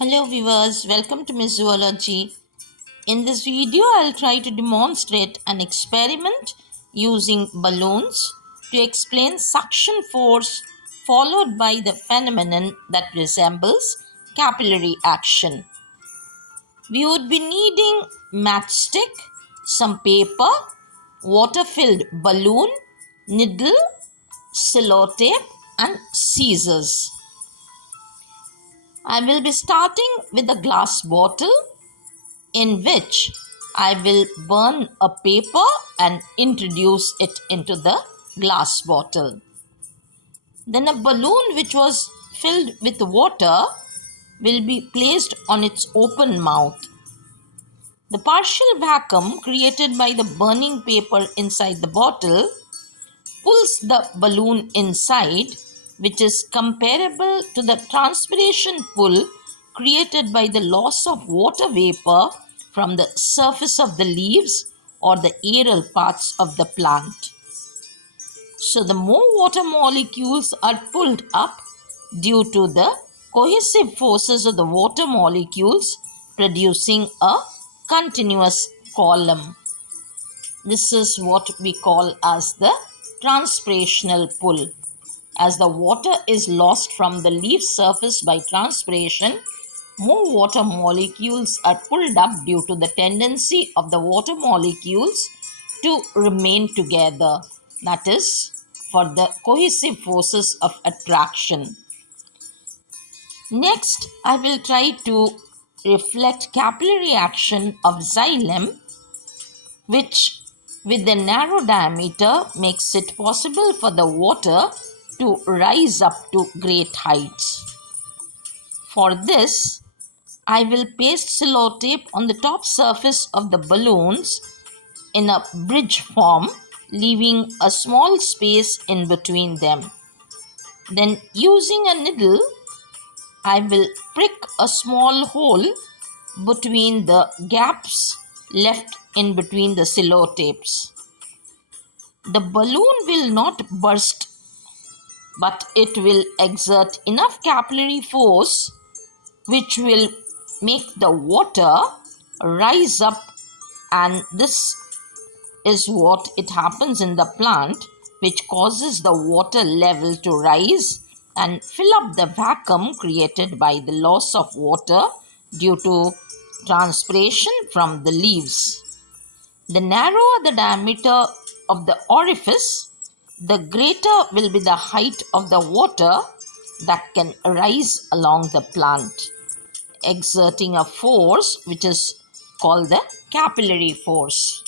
Hello viewers, welcome to Miss Zoology. In this video, I'll try to demonstrate an experiment using balloons to explain suction force followed by the phenomenon that resembles capillary action. We would be needing matchstick, some paper, water-filled balloon, needle, sellotape and scissors. I will be starting with a glass bottle in which I will burn a paper and introduce it into the glass bottle. Then a balloon which was filled with water will be placed on its open mouth. The partial vacuum created by the burning paper inside the bottle pulls the balloon inside, which is comparable to the transpiration pull created by the loss of water vapor from the surface of the leaves or the aerial parts of the plant. So, the more water molecules are pulled up due to the cohesive forces of the water molecules producing a continuous column. This is what we call as the transpirational pull. As the water is lost from the leaf surface by transpiration, more water molecules are pulled up due to the tendency of the water molecules to remain together. That is, for the cohesive forces of attraction. Next, I will try to reflect capillary action of xylem, which with the narrow diameter makes it possible for the water to rise up to great heights. For this, I will paste sellotape on the top surface of the balloons in a bridge form, leaving a small space in between them. Then, using a needle, I will prick a small hole between the gaps left in between the sellotapes. The balloon will not burst, but it will exert enough capillary force which will make the water rise up, and this is what it happens in the plant, which causes the water level to rise and fill up the vacuum created by the loss of water due to transpiration from the leaves. The narrower the diameter of the orifice, the greater will be the height of the water that can rise along the plant, exerting a force which is called the capillary force.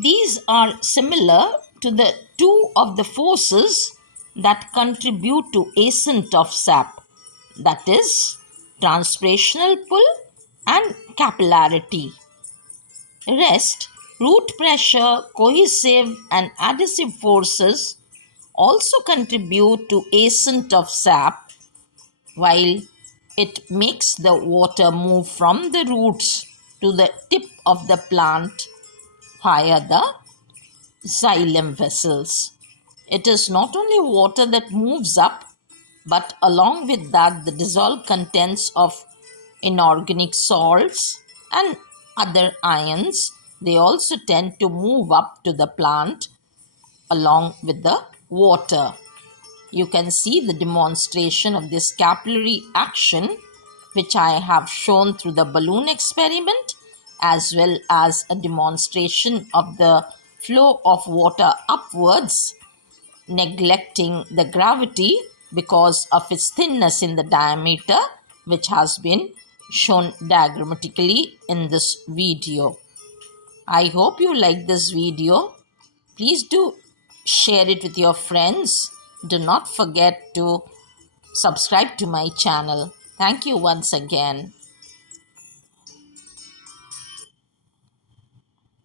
These are similar to the two of the forces that contribute to ascent of sap, that is, transpirational pull and capillarity. Rest, root pressure, cohesive and adhesive forces also contribute to ascent of sap, while it makes the water move from the roots to the tip of the plant via the xylem vessels. It is not only water that moves up, but along with that, the dissolved contents of inorganic salts and other ions, they also tend to move up to the plant along with the water. You can see the demonstration of this capillary action, which I have shown through the balloon experiment, as well as a demonstration of the flow of water upwards, neglecting the gravity because of its thinness in the diameter, which has been shown diagrammatically in this video. I hope you like this video. Please do share it with your friends. Do not forget to subscribe to my channel. Thank you once again.